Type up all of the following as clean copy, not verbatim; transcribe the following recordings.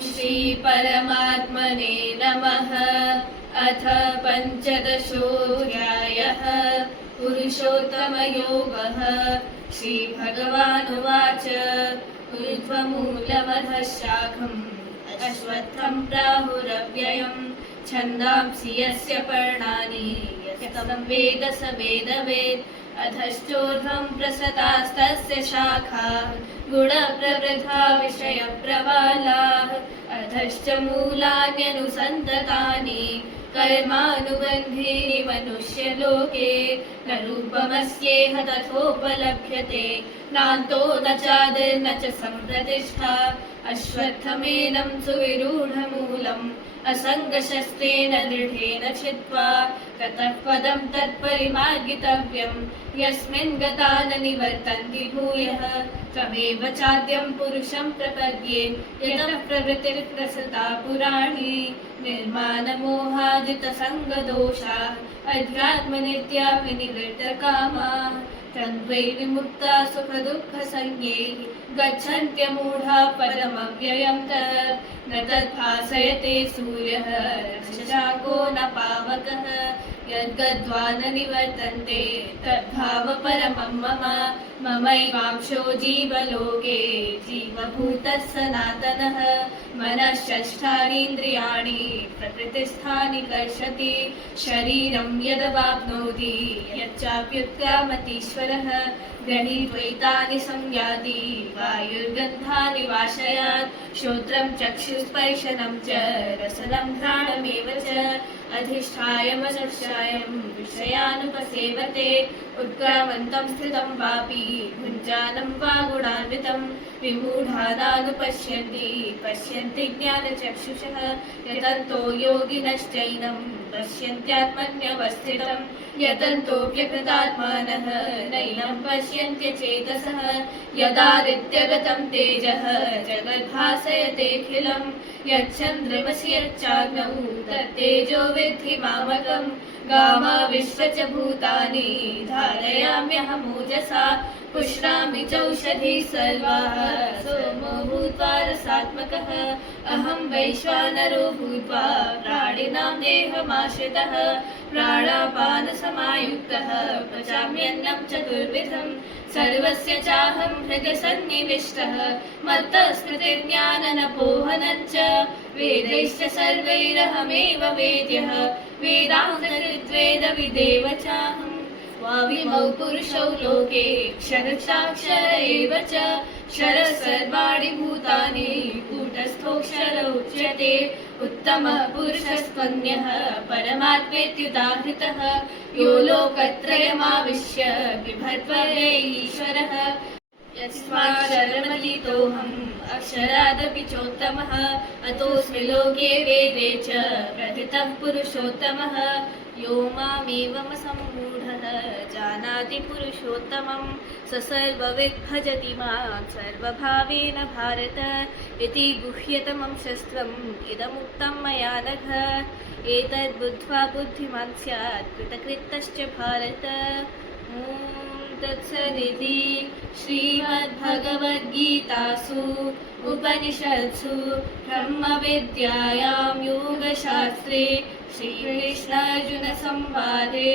श्री परमात्मने नमः। अथ पंचदशोऽध्यायः। पुरुषोत्तमयोगः। श्रीभगवानुवाच ऊर्ध्वमूलमधः शाखम् अश्वत्थं प्राहुरव्ययम् छन्दांसि यस्य पर्णानि यस्तं वेद स वेदवेत्। अधश्चोर्ध्वं प्रसतास्तस्य शाखाः गुणप्रवृद्धा विषयप्रवालाः। अधश्च मूलान्यनुसन्ततानि कर्मानुबन्धीनि मनुष्यलोके। न रूपमस्येह तथोपलभ्यते नान्तो न चादिर्न च सम्प्रतिष्ठा। अश्वत्थमेनं सुविरूढमूलम् असङ्गशस्त्रेण दृढेन छित्त्वा ततः पदं तत्परिमार्गितव्यं यस्मिन् गता न निवर्तन्ति भूयः। त्वमेव चाद्यं पुरुषं प्रपद्ये यतः प्रवृत्तिर्प्रसृता पुराणी। निर्मानमोहाजितसङ्गदोषाः अध्यात्मनित्या विनिवृत्तकामाः। तन्त्वैर्विमुक्ता सुखदुःखसंज्ञैः गच्छन्त्यमूढा परमव्ययं तत्। न तद्भासयते सूर्यः रक्षसाको न पावकः। यद्गत्वा न निवर्तन्ते तद्भावपरमं मम। ममैवांशो जीवलोके जीवभूतः सनातनः। मनश्चष्टानीन्द्रियाणि प्रकृतिस्थानि कर्षति। शरीरं यदवाप्नोति यच्चाप्युत्क्रामतीश्वरः। गृहीत्वैतानि संयाति वायुर्गन्धानि वाशयात्। श्रोत्रं चक्षुस्पर्शनं च रसनं घ्राणमेव च। अधिष्ठायमचक्षायं विषयानुपसेवते। उत्क्रामन्तं स्थितं वापि भुञ्जानं वा गुणान्वितं। विमूढानानुपश्यन्ति पश्यन्ति ज्ञानचक्षुषः। यतन्तो योगिनश्चैनं पश्यन्त्यात्मन्यवस्थितं। यतन्तोऽप्यकृतात्मानः नैनं पश्यन्त्यचेतसः। यदादित्यगतं तेजः जगद्भासयतेऽखिलं। यच्चन्द्रमसि यच्चाग्नौ तत्तेजो विद्धि मामकम्। गामाविश्य च भूतानि धारयाम्यहमोजसा। पुष्णामि चौषधिः सर्वाः सोमो भूत्वा रसात्मकः। अहं वैश्वानरो भूत्वा प्राणिनां देहमाश्रितः। प्राणापानसमायुक्तः पचाम्यन्नं चतुर्विधम्। सर्वस्य चाहं हृदयसन्निविष्टः। मत्तः स्मृतिर्ज्ञाननपोहनं च। वेदैश्च सर्वैरहमेव वेद्यः। वेदान्तकृद्वेदविदेव चाहम्। वाविमौ पुरुषौ लोके क्षरक्षाक्षर एव च। क्षरः सर्वाणि भूतानि कूटस्थोऽक्षर उच्यते। उत्तमः पुरुषस्त्वन्यः परमात्मेत्युदाहृतः। यो लोकत्रयमाविश्य बिभर्त्वर्य ईश्वरः। यस्माक्षरमतीतोऽहम् अक्षरादपि चोत्तमः। अतोऽस्मि लोके वेदे च प्रथितः पुरुषोत्तमः। यो मामेवमसम्मूढः जानाति पुरुषोत्तमं। स सर्वविद् भजति मां सर्वभावेन भारत। इति गुह्यतमं शस्त्रम् इदमुक्तं मया नघ। एतद्बुद्ध्वा बुद्धिमान् स्यात् कृतकृत्यश्च भारत। ॐ तत्सदिति श्रीमद्भगवद्गीतासु उपनिषत्सु ब्रह्मविद्यायां योगशास्त्रे श्रीकृष्णार्जुनसंवादे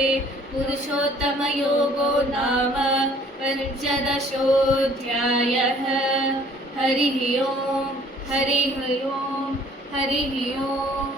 पुरुषोत्तमयोगो नाम पञ्चदशोऽध्यायः। हरिः ओम् हरिः ओम् हरिः ओम्।